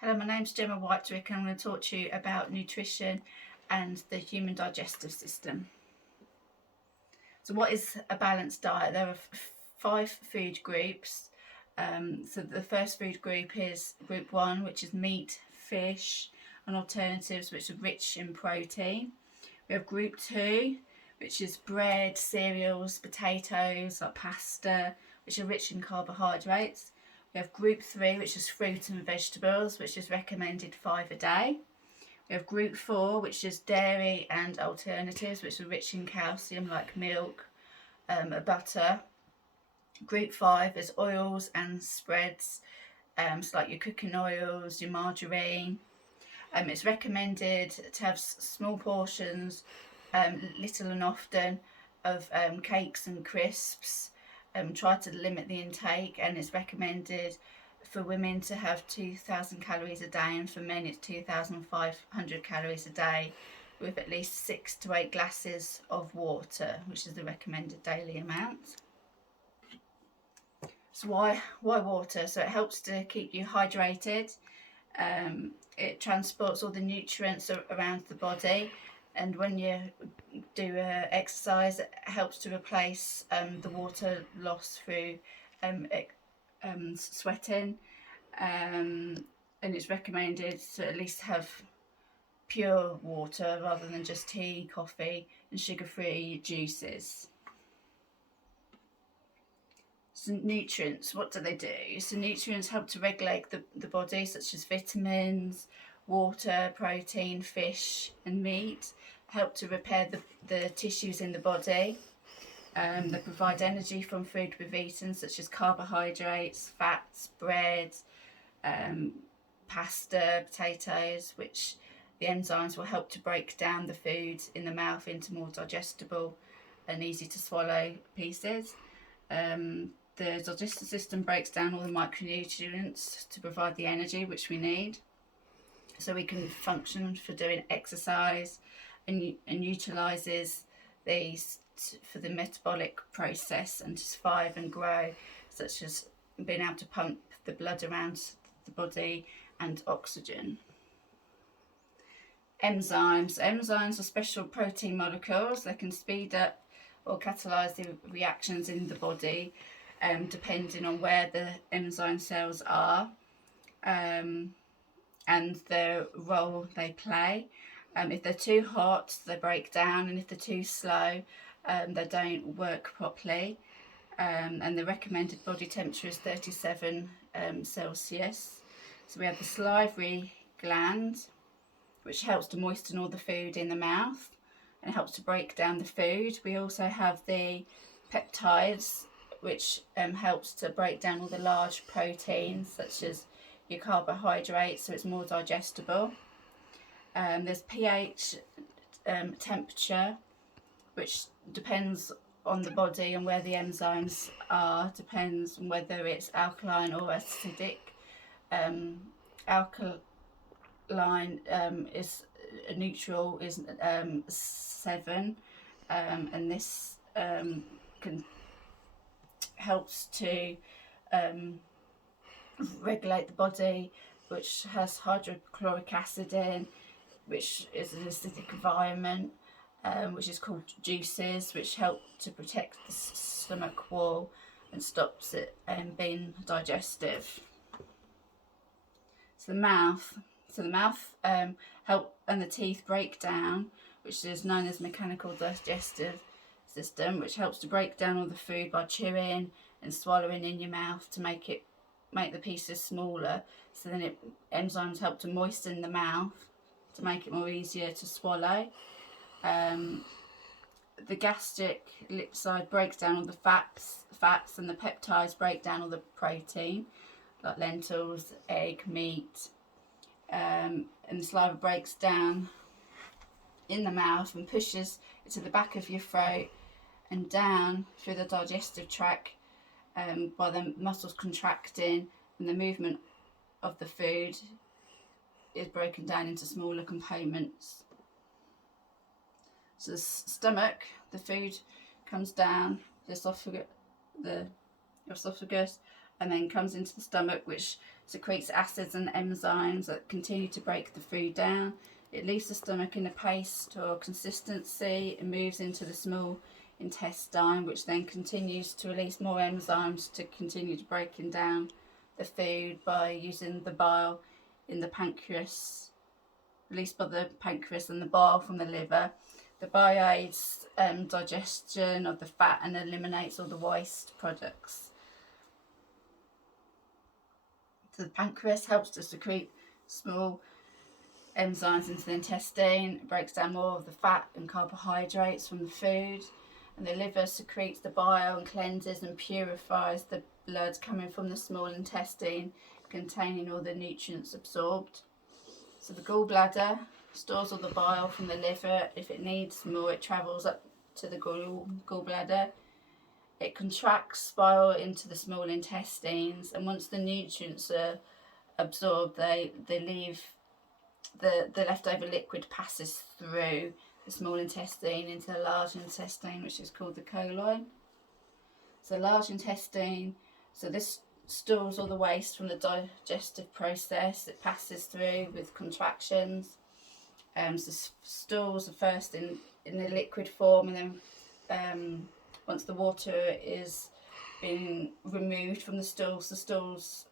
Hello, my name's Gemma Whiterick and I'm going to talk to you about nutrition and the human digestive system. So what is a balanced diet? There are 5 food groups. So the first food group is group 1, which is meat, fish and alternatives which are rich in protein. We have group 2, which is bread, cereals, potatoes like pasta, which are rich in carbohydrates. We have group 3, which is fruit and vegetables, which is recommended 5 a day. We have group 4, which is dairy and alternatives, which are rich in calcium like milk, butter. Group 5 is oils and spreads, so like your cooking oils, your margarine. It's recommended to have small portions, little and often, of cakes and crisps. Try to limit the intake, and it's recommended for women to have 2,000 calories a day, and for men it's 2,500 calories a day, with at least 6 to 8 glasses of water, which is the recommended daily amount. So why water? So it helps to keep you hydrated. It transports all the nutrients around the body, and when you do exercise, it helps to replace the water loss through sweating, and it's recommended to at least have pure water rather than just tea, coffee and sugar-free juices. So nutrients, what do they do? So nutrients help to regulate the body, such as vitamins, water, protein, fish and meat, help to repair the tissues in the body. They provide energy from food we've eaten, such as carbohydrates, fats, bread, pasta, potatoes, which the enzymes will help to break down the food in the mouth into more digestible and easy to swallow pieces. The digestive system breaks down all the micronutrients to provide the energy which we need, so we can function for doing exercise, and utilises these for the metabolic process and to survive and grow, such as being able to pump the blood around the body and oxygen. Enzymes are special protein molecules. They can speed up or catalyse the reactions in the body, depending on where the enzyme cells are, and the role they play. If they're too hot, they break down, and if they're too slow, they don't work properly. And the recommended body temperature is 37 Celsius. So we have the salivary gland, which helps to moisten all the food in the mouth and helps to break down the food. We also have the peptides, which helps to break down all the large proteins, such as your carbohydrates, so it's more digestible. There's pH, temperature, which depends on the body and where the enzymes are, depends on whether it's alkaline or acidic. Alkaline is neutral is 7, and this helps to regulate the body, which has hydrochloric acid in, which is an acidic environment, which is called juices, which help to protect the stomach wall and stops it being digestive. So the mouth help, and the teeth break down, which is known as mechanical digestive system, which helps to break down all the food by chewing and swallowing in your mouth to make the pieces smaller. So then enzymes help to moisten the mouth to make it more easier to swallow. The gastric lip side breaks down all the fats, and the peptides break down all the protein, like lentils, egg, meat. And the saliva breaks down in the mouth and pushes it to the back of your throat and down through the digestive tract, by the muscles contracting, and the movement of the food is broken down into smaller components. So the stomach, the food comes down the esophagus, and then comes into the stomach, which secretes acids and enzymes that continue to break the food down. It leaves the stomach in a paste or consistency and moves into the small intestine, which then continues to release more enzymes to continue to breaking down the food by using the bile in the pancreas, released by the pancreas and the bile from the liver. The bile aids digestion of the fat and eliminates all the waste products. So the pancreas helps to secrete small enzymes into the intestine. It breaks down more of the fat and carbohydrates from the food. And the liver secretes the bile and cleanses and purifies the blood coming from the small intestine, containing all the nutrients absorbed. So the gallbladder stores all the bile from the liver. If it needs more, it travels up to the gallbladder. It contracts bile into the small intestines, and once the nutrients are absorbed, they leave the leftover liquid passes through the small intestine into the large intestine, which is called the colon. So large intestine, so this stores all the waste from the digestive process. It passes through with contractions. So stools are first in the liquid form, and then once the water is being removed from the stools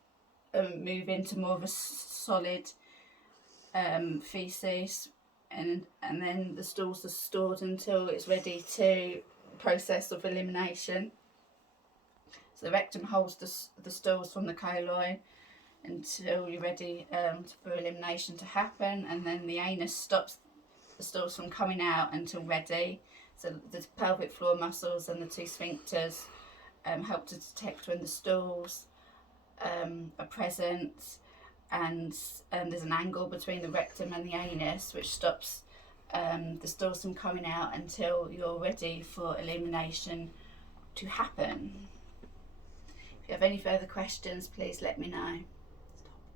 move into more of a solid feces, and then the stools are stored until it's ready to process of elimination. So the rectum holds the stools from the colon until you're ready for elimination to happen, and then the anus stops the stools from coming out until ready. So the pelvic floor muscles and the two sphincters help to detect when the stools are present, and there's an angle between the rectum and the anus which stops the stools from coming out until you're ready for elimination to happen. If you have any further questions, please let me know.